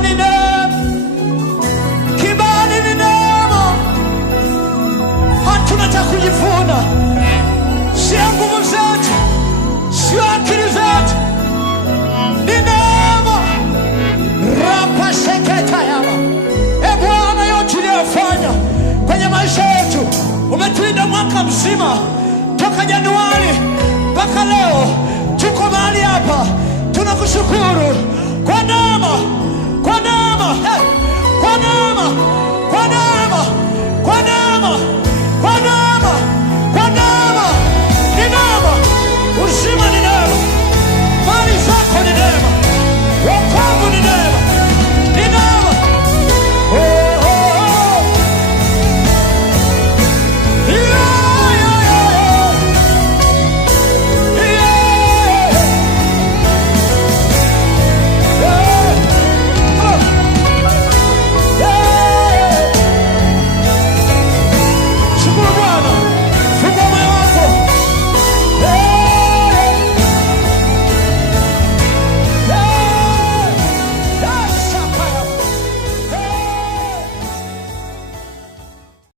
Neema ni neema, kibali ni neema. Hatuna cha kujivuna, sio nguvu zetu, sio akili zetu, ni neema. Rapa seketa yama. Bwana, yote uliyofanya kwenye maisha yetu, umetulinda mwaka mzima toka Januari mpaka leo, tuko mahali hapa. Tunakushukuru kwa neema